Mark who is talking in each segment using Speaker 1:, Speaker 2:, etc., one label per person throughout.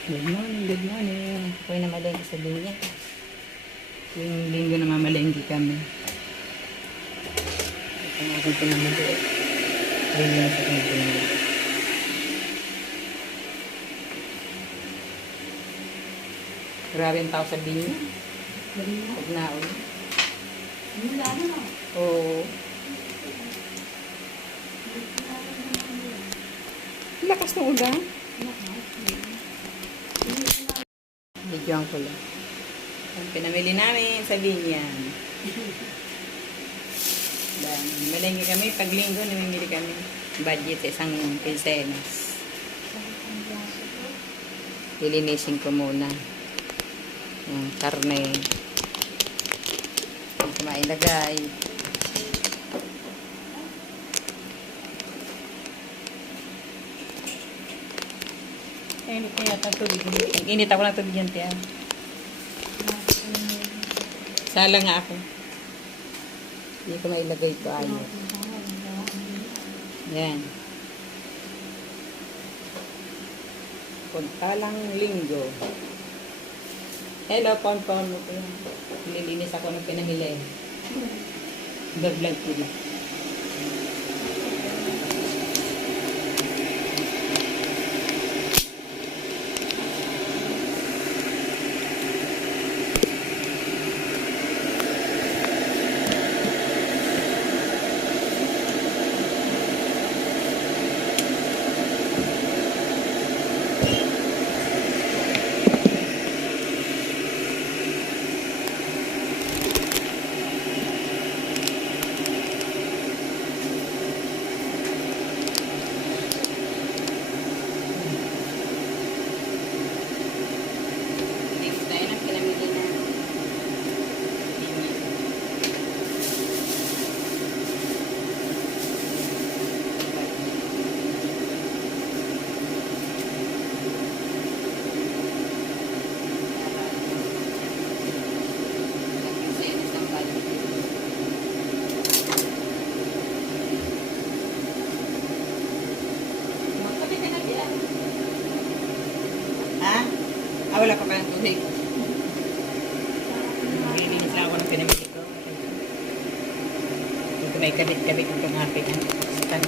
Speaker 1: Good morning, good morning. Ako na malengke sa linya. Yung linggo na mamalengke kami. Ito ang aking pinamili. Linggo na sa aking pinamili. Grabe ang tao sa linya. Huwag na ulit. Oo. Lakas ng ulan. Medyo ko lang. Ang pinamili namin sa Binyan. Malengke kami. Pag linggo, namimili kami. Budget isang pinsenas. Lilinisin ko muna. Yung karne. Yung kumailagay. Init na yata tubig. Init ako ng tubig yan, tiyan. Sala nga ako. Hindi ko mailagay ito ayos. Yan. Puntalang linggo. Hello, ko yan. Nililinis ako ng pinamili. Vlog-vlog ko lang. Ah, wala pa kayang tubig. Nililinis lang ako ng pinamili ko. Ito may kabit-kabit itong aking ano, stand.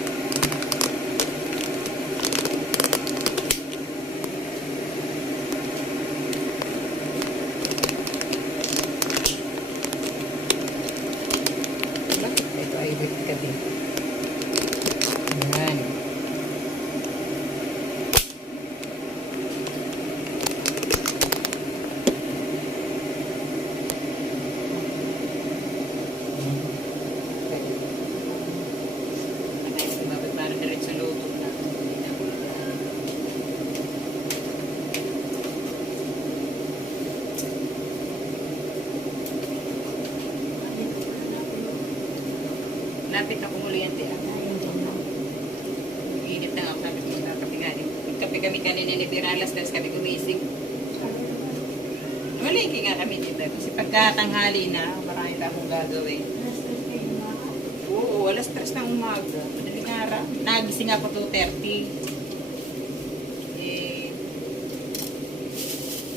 Speaker 1: Bakit ito ay kabit-kabit? Ayan. Patay sa babad para diretso luto na. Lapit na kumulo yan, tiya. Init na nga sabi ko, kape nga rin. Kape kami kanina ni Biralas, tapos kami gumising. Malingki nga kami dito. Kasi pagkatanghali na, marami pa akong gagawin. Oo, alas 3 ng umaga. Madaling araw. Nagising ako 2.30. Eh,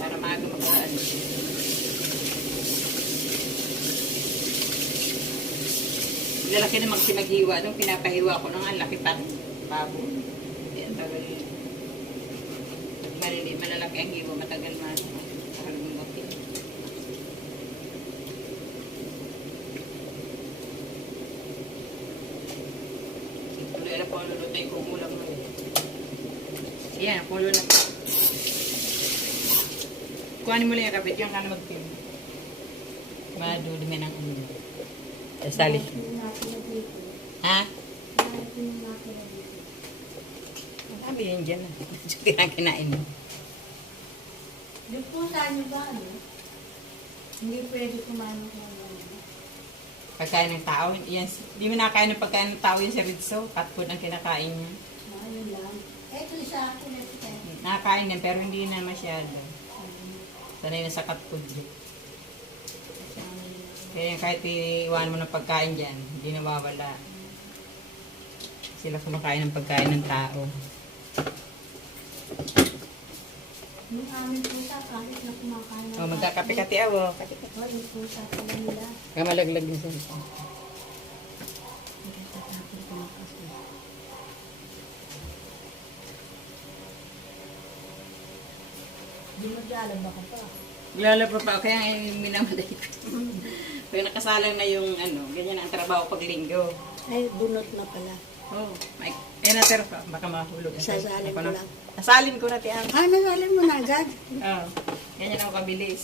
Speaker 1: para maaga makaano. Lalaki na magsimaghiwa. Nung pinapahiwa ko nung ang laki pa. Babo. Yan, tagal. Pag malili, malalaki ang hiwa, matagal man. Mahal mo makin. Tuloy na po ang lulutoy kong ulam ngayon. Yan, pulo na. Kuhanin mo lang yung kapit, yung ka na ng ano. Sali. Ha? Dami yan dyan. Kinakinain mo.
Speaker 2: Yung pusa niyo ba, ano? Hindi pwede kumain ng.
Speaker 1: Pagkain ng tao, yan, hindi mo nakain ng pagkain ng tao yung si Rizzo. Cat food ang kinakain niya.
Speaker 2: Ayun lang. Ito sa akin, ito tayo.
Speaker 1: Nakakain din, pero hindi na masyado. Sanay na sa cat food. Eh. Kaya kahit iwan mo ng pagkain dyan, hindi nawawala. Sila kumakain ng pagkain ng tao.
Speaker 2: Yung aming pusa, kahit na kumakain ng
Speaker 1: Oh, magkakape-kape ako.
Speaker 2: Oh, yung pusa pala nila.
Speaker 1: Kamalaglag din sa ito.
Speaker 2: Nagtatapon ko ng kape. Di mo dyan, baka pa.
Speaker 1: Lalaba pa ako, kaya ngayon minamatay ko. Kaya nakasalang na yung ano, ganyan ang trabaho pag linggo.
Speaker 2: Ay, bunot na pala.
Speaker 1: Oh, may, eh nater baka mahulog.
Speaker 2: Sasalin ko
Speaker 1: na-
Speaker 2: lang.
Speaker 1: Nasalin ko na tiyan.
Speaker 2: Ah, nasalin mo na agad.
Speaker 1: Oh, ganyan ako kabilis.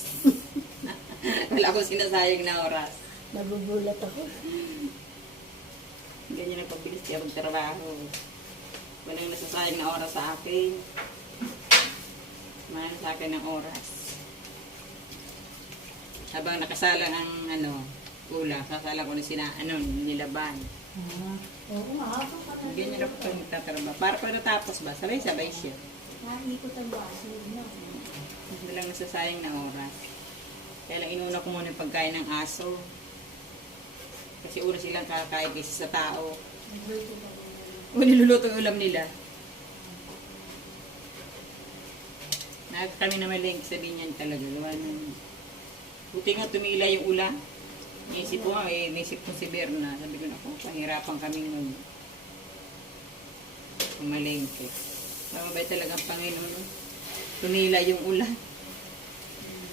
Speaker 1: Wala akong sinasayang na oras.
Speaker 2: Nagugulat ako.
Speaker 1: Ganyan ang pabilis kaya magtrabaho. Walang nasasayang na oras sa akin. Mahal sa akin ng oras. Habang nakasalang ang ano, ula, sasala ko na sina, ano, nilaban.
Speaker 2: Ah, oo, mahaba ka na.
Speaker 1: Ganyan ako pag nagtatrabaho. Para pag natapos ba, sabay-sabay siya.
Speaker 2: Naikot ang baso mo.
Speaker 1: Hindi lang nasasayang na oras. Kaya lang inuna ko muna yung pagkain ng aso. Kasi una silang kakain kaysa sa tao.
Speaker 2: Ko na?
Speaker 1: O niluluto yung ulam nila. Nag kami na maling sabihin niyan talaga. Gawa ng... Buti nga tumila yung ulam. Naisip ko nga, eh, naisip ko si Berna. Sabi ko na, oh, pahirapan kami mag pumalengke. Mababay talaga ang Panginoon. no? Tumila yung ulan.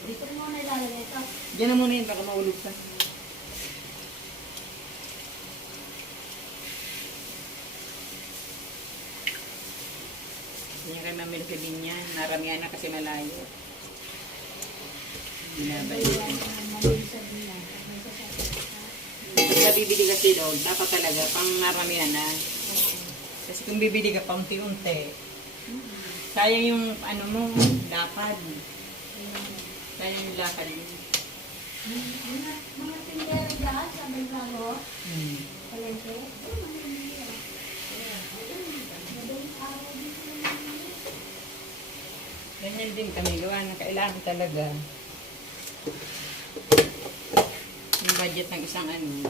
Speaker 2: Dito mo na ilalagay ito.
Speaker 1: Diyan na muna yun, baka maulog ka. Yan kay Mami sabihin niya, naramihan na kasi malayo. Binabay.
Speaker 2: Ayan, mabilisad niya. May sasabi ka.
Speaker 1: Pag nabibili kasi doon, dapat talaga pang naramihan na. Kasi kung bibili ka pa unti-unti, sayang yung ano mo, lapad. Sayang yung lapad mo.
Speaker 2: Mga, tindera dyan sa may bago, palengke.
Speaker 1: Ganyan din kami gawa na kailangan talaga. Yung budget ng isang ano,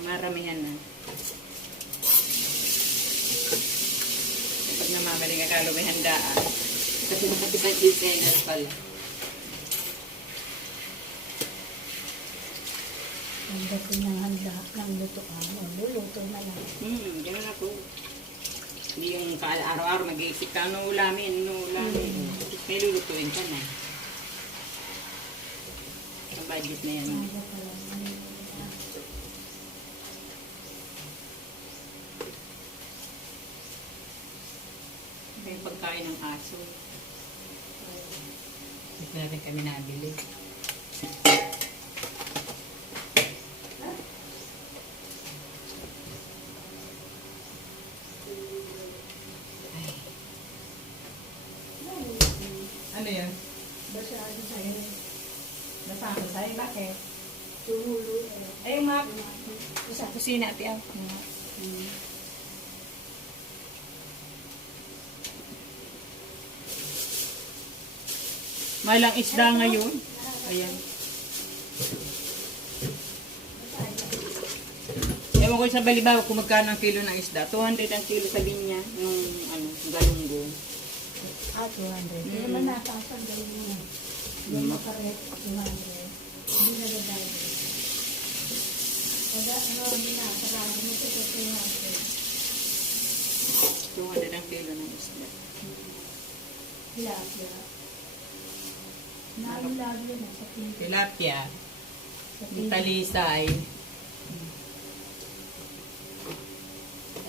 Speaker 1: maramihan na. Kapag namamaling akalo may handaan. Kasi nakapisang designers pala.
Speaker 2: Ang dating ng handa ng lutoan, o luluto na lang.
Speaker 1: Hmm, ganun ako. Hindi yung araw-araw mag-iisip ka, ano ulamin, ano ulamin. May lulutuin ka na. Budget na yan. May pagkain ng aso. Hindi natin kami nabili. Ay. Ano yun?
Speaker 2: Basado sa'yo.
Speaker 1: Sa'yo? Bakit?
Speaker 2: Tumulo eh.
Speaker 1: Ay, map. Sa kusina, ati ako. Malang isda ngayon. Ayan. Ewan ko sa balibaw kung magkano ang kilo ng isda. 200 ang kilo sa linya yung ano, galunggong.
Speaker 2: Ah, 200. Hindi
Speaker 1: Mm.
Speaker 2: naman natasag gawin mo na. Hindi
Speaker 1: Mm.
Speaker 2: makarek, 200. Hindi nagagay. Pag ano, hindi na, sarado mo ito sa 200.
Speaker 1: 200 ang kilo ng isda.
Speaker 2: Tilapia. Naalilagyo na sa pinto.
Speaker 1: Tilapia, yung talisay.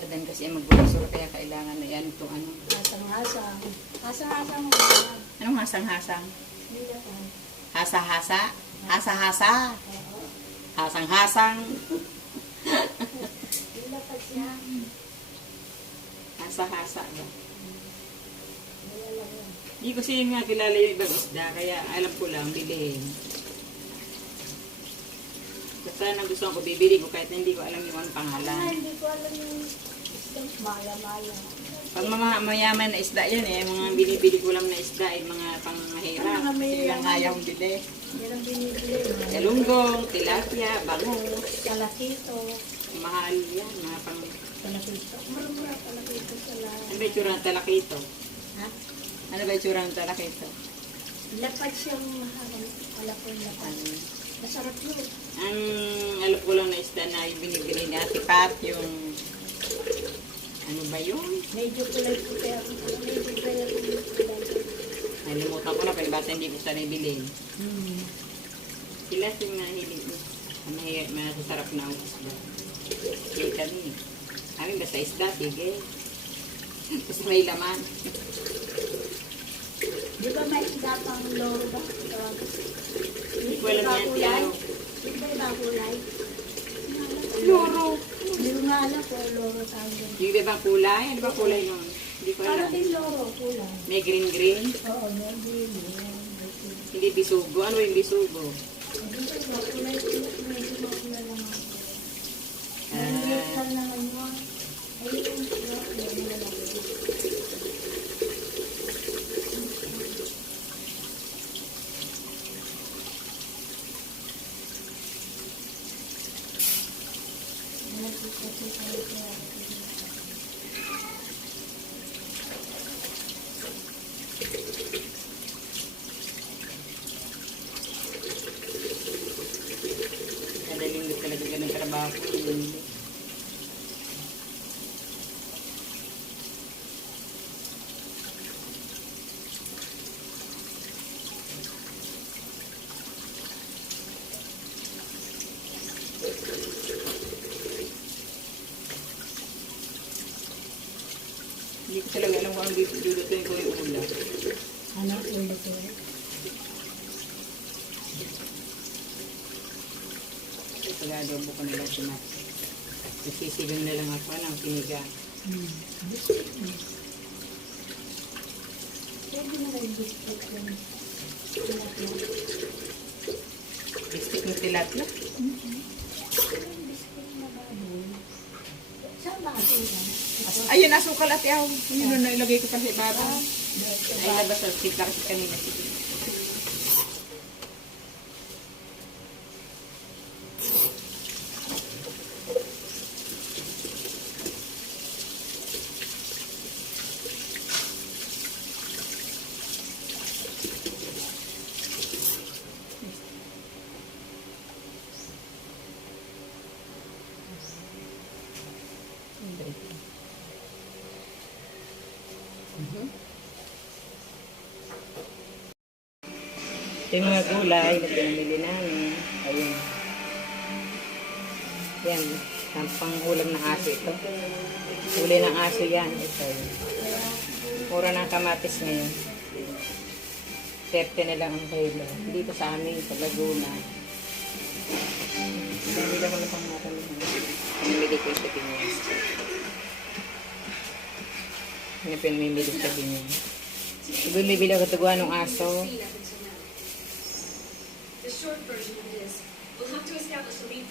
Speaker 1: Adan kasi ang magbubusuro kaya kailangan na yan itong ano.
Speaker 2: Hasang-hasang. Hasang-hasang mo?
Speaker 1: Anong hasang-hasang? Hasa-hasa? Hasa-hasa? Hasang-hasang?
Speaker 2: Siya.
Speaker 1: Hasa-hasa
Speaker 2: yan.
Speaker 1: Hindi ko siya nga kilala yung ibang isda, kaya alam ko lang, bilhin. Basta na gusto ko, bibili ko kahit hindi ko alam yung anong
Speaker 2: Ah,
Speaker 1: pangalan.
Speaker 2: hindi ko alam yung isang maya-maya.
Speaker 1: Pag mga mayaman na isda yan eh, mga binibili ko lang na isda ay mga pangmahirap.
Speaker 2: Mga
Speaker 1: Kasi
Speaker 2: mayaman.
Speaker 1: lang ayaw bili.
Speaker 2: Yan ang binibili.
Speaker 1: Galunggong, tilapia, bangus,
Speaker 2: Kalakito.
Speaker 1: Mahal yan, mga pang...
Speaker 2: Kalakito. Mura-mura kalakito sa lahat.
Speaker 1: Ano ba yung tsura ng talakito?
Speaker 2: Ha?
Speaker 1: Ano ba yung tsura ng talaki ito?
Speaker 2: Lapad siyang mahaba. Wala po yung lapad.
Speaker 1: Ano?
Speaker 2: Masarap yun.
Speaker 1: Ang alam ko lang na isda na binibili ni Ate Pat, yung... Ano ba yun?
Speaker 2: Medyo kulay kaya ako. Medyo kulay ako.
Speaker 1: Nalimutan ko na, pero basta hindi ko sana ibilin.
Speaker 2: Hmm.
Speaker 1: Sila yung nahilig. May masasarap na ang isda. Sige kami. Kami basta isda, sige. Basta may laman.
Speaker 2: Di ba may isda pang loro ba?
Speaker 1: Hindi ko alam yan, Tiano.
Speaker 2: Di ba iba kulay?
Speaker 1: Loro.
Speaker 2: Hindi ko nga alam kung loro yun.
Speaker 1: Yung iba bang kulay? Ano ba kulay nun? Hindi ko
Speaker 2: Parang
Speaker 1: alam.
Speaker 2: din loro, kulay.
Speaker 1: May green-green.
Speaker 2: Oo, medyo yun.
Speaker 1: Hindi bisugo. Ano yung bisugo?
Speaker 2: Dito iba kulay, medyo makulay lang ako.
Speaker 1: Ah.
Speaker 2: Maliit lang naman yun. Ayun yung loro, medyo malaki.
Speaker 1: Madaling ko talaga ganun trabaho ko. Hindi. Hindi ko talaga alam kung ano lulutuin ko yung ulam.
Speaker 2: Ano, ulit ulit.
Speaker 1: Pag-adobo ko nila tomato. Isisigang na lang ako ng piniga.
Speaker 2: Hmm. Pwede mo rin biscuit yung tilapia.
Speaker 1: Bistik ng tilapia.
Speaker 2: Biscuit na baboy. Saan yan?
Speaker 1: Ayun, asukal at yaw. Yun na nailagay ko ibabaw.
Speaker 2: Ito
Speaker 1: Ay, labas sa sipla kasi kanina. Sige. Ito yung mga gulay na pinamili namin. Ayun. Yan. Ang pangulam ng aso ito. Gulay ng aso yan. Ito. Mura ng kamatis ngayon. 30 na lang ang kilo. Dito sa amin, sa Laguna. Pinamili ko na pang natin. Pinamili ko sa Pinyas. Pinamili sa Pinyas. Bumibili ako tuguan ng aso.
Speaker 3: The short version of this, we'll have to establish a lead